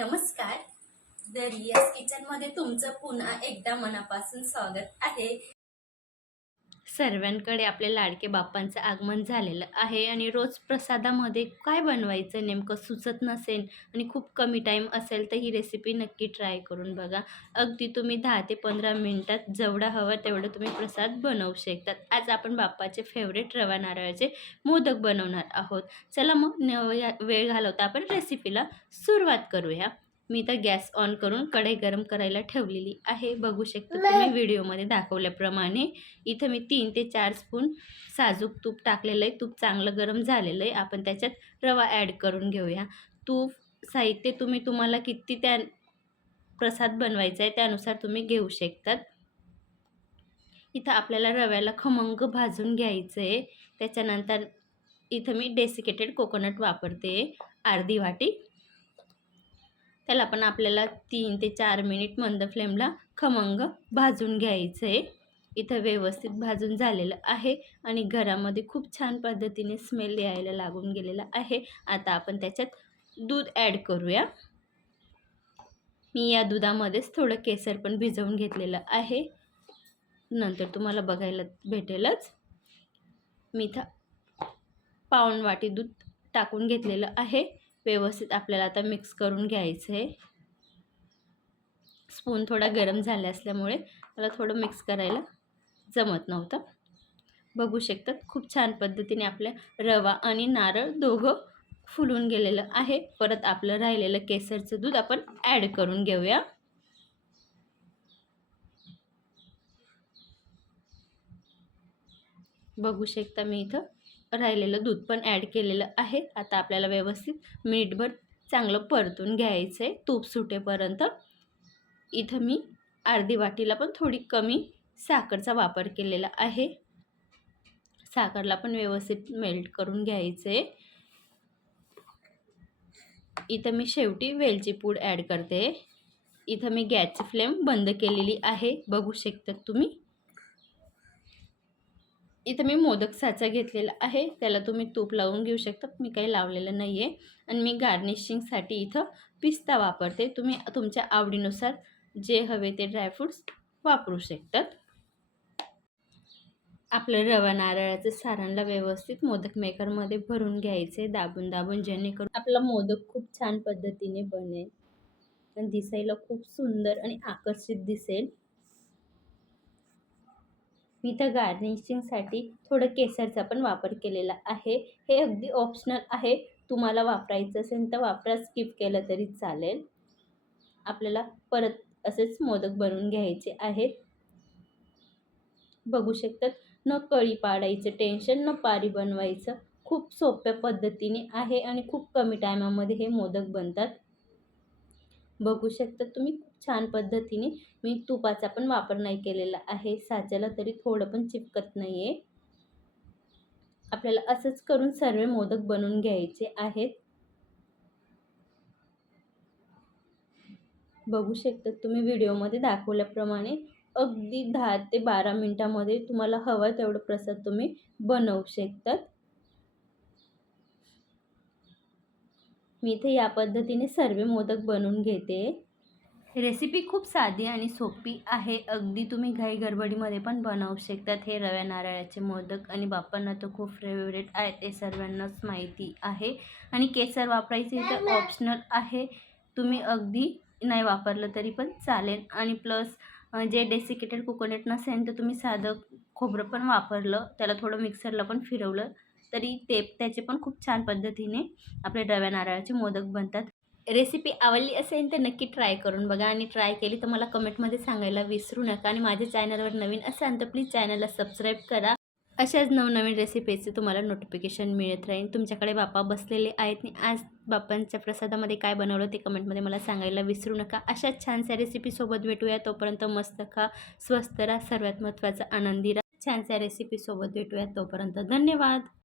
नमस्कार. द रियाज किचनमध्ये तुमचं पुन्हा एकदा मनापासून स्वागत आहे. सर्वांकडे आपल्या लाडके बाप्पांचं आगमन झालेलं आहे आणि रोज प्रसादामध्ये काय बनवायचं नेमकं सुचत नसेल आणि खूप कमी टाईम असेल तर ही रेसिपी नक्की ट्राय करून बघा. अगदी तुम्ही दहा ते पंधरा मिनटात जेवढा हवा तेवढं तुम्ही प्रसाद बनवू शकतात. आज आपण बाप्पाचे फेवरेट रवा नारळाचे मोदक बनवणार आहोत. चला मग न या- वेळ घालवता आपण रेसिपीला सुरुवात करूया. मी तर गॅस ऑन करून कढई गरम करायला ठेवलेली आहे. बघू शकता तुम्ही व्हिडिओमध्ये दाखवल्याप्रमाणे. इथं मी तीन ते चार स्पून साजूक तूप टाकलेलं आहे. तूप चांगलं गरम झालेलं आहे. आपण त्याच्यात रवा ॲड करून घेऊया. तूप साहित्य तुम्ही तुम्हाला किती त्या प्रसाद बनवायचा आहे त्यानुसार तुम्ही घेऊ शकतात. इथं आपल्याला रव्याला खमंग भाजून घ्यायचं आहे. त्याच्यानंतर इथं मी डेसिकेटेड कोकोनट वापरते. अर्धी वाटी. त्याला पण आपल्याला तीन ते चार मिनिट मंद फ्लेमला खमंग भाजून घ्यायचं आहे. इथं व्यवस्थित भाजून झालेलं आहे आणि घरामध्ये खूप छान पद्धतीने स्मेल यायला लागून गेलेला आहे. आता आपण त्याच्यात दूध ॲड करूया. मी या दुधामध्येच थोडं केसर पण भिजवून घेतलेलं आहे. नंतर तुम्हाला बघायला भेटेलच. मी इथं पाऊण वाटी दूध टाकून घेतलेलं आहे. व्यवस्थित आपल्याला आता मिक्स करून घ्यायचं आहे स्पून थोडा गरम झाला असल्यामुळे मला थोडं मिक्स करायला जमत नव्हतं. बघू शकतात खूप छान पद्धतीने आपल्या रवा आणि नारळ दोघं फुलून गेलेलं आहे. परत आपलं राहिलेलं केसरचं दूध आपण ॲड करून घेऊया. बघू शकता मी इथं. राहिलेलं दूध पण ॲड केलेलं आहे. आता आपल्याला व्यवस्थित मिनिटभर चांगलं परतून घ्यायचं आहे तूप सुटेपर्यंत इथं मी अर्धी वाटीला पण थोडी कमी साखरचा वापर केलेला आहे. साखरला पण व्यवस्थित मेल्ट करून घ्यायचं आहे इथं मी शेवटी वेलची पूड ॲड करते. इथं मी गॅसची फ्लेम बंद केलेली आहे. बघू शकतात तुम्ही. इथं मी मोदक साचा घेतलेला आहे. त्याला तुम्ही तूप लावून घेऊ शकता. मी काही लावलेलं नाही आहे आणि मी गार्निशिंगसाठी इथं पिस्ता वापरते. तुम्ही तुमच्या आवडीनुसार जे हवे ते ड्रायफ्रूट्स वापरू शकतात. आपलं रवा नारळाचं सारणला व्यवस्थित मोदक मेकरमध्ये भरून घ्यायचे. दाबून दाबून जेणेकरून आपला मोदक खूप छान पद्धतीने बनेल. आणि दिसायला खूप सुंदर आणि आकर्षित दिसेल. मी तर गार्निशिंगसाठी थोडं केसरचा पण वापर केलेला आहे. हे अगदी ऑप्शनल आहे. तुम्हाला वापरायचं असेल तर वापरा. स्किप केलं तरी चालेल. आपल्याला परत असेच मोदक बनवून घ्यायचे आहेत. बघू शकतात. न कळी पाडायचं टेन्शन न पारी बनवायचं. खूप सोप्या पद्धतीने आहे आणि खूप कमी टायमामध्ये हे मोदक बनतात. बघू शकता तुम्ही. छान पद्धतीने मी तुपाचा पण वापर नाही केलेला आहे. साच्याला तरी थोडं पण चिपकत नाही आहे आपल्याला असंच करून सर्व मोदक बनवून घ्यायचे आहेत. बघू शकता तुम्ही व्हिडिओमध्ये दाखवल्याप्रमाणे अगदी दहा ते बारा मिनटामध्ये तुम्हाला हवा तेवढं प्रसाद तुम्ही बनवू शकतात. मी इथे या पद्धतीने सर्व मोदक बनवून घेते. रेसिपी खूप साधी आणि सोपी आहे. अगदी तुम्ही घाई गडबडीमध्ये पण बनवू शकतात. हे रव्या नारळाचे मोदक आणि बाप्पांना तर खूप फेवरेट आहे. ते सर्वांनाच माहिती आहे. आणि केसर वापरायचे तर ऑप्शनल आहे. तुम्ही अगदी नाही वापरलं तरी पण चालेल. आणि प्लस जे डेसिकेटेड कोकोनट नसेल तर तुम्ही साधं खोबरं पण वापरलं. त्याला थोडं मिक्सरला पण फिरवलं तरी ते त्याचे पण खूप छान पद्धतीने आपले रव्या नारळाचे मोदक बनतात. रेसिपी आवडली असेल तर नक्की ट्राय करून बघा. आणि ट्राय केली तर मला कमेंटमध्ये सांगायला विसरू नका. आणि माझ्या चॅनलवर नवीन असाल तर प्लीज चॅनलला सबस्क्राईब करा. अशाच नवनवीन रेसिपीचे तुम्हाला नोटिफिकेशन मिळत राहील तुमच्याकडे बाप्पा बसलेले आहेत. आणि आज बापांच्या प्रसादामध्ये काय बनवलं ते कमेंटमध्ये मला सांगायला विसरू नका. अशाच छानशा रेसिपीसोबत भेटूया. तोपर्यंत मस्त खा स्वस्त राहा. सर्वात महत्त्वाचा आनंदी राहा. छानशा रेसिपीसोबत भेटूया. तोपर्यंत धन्यवाद.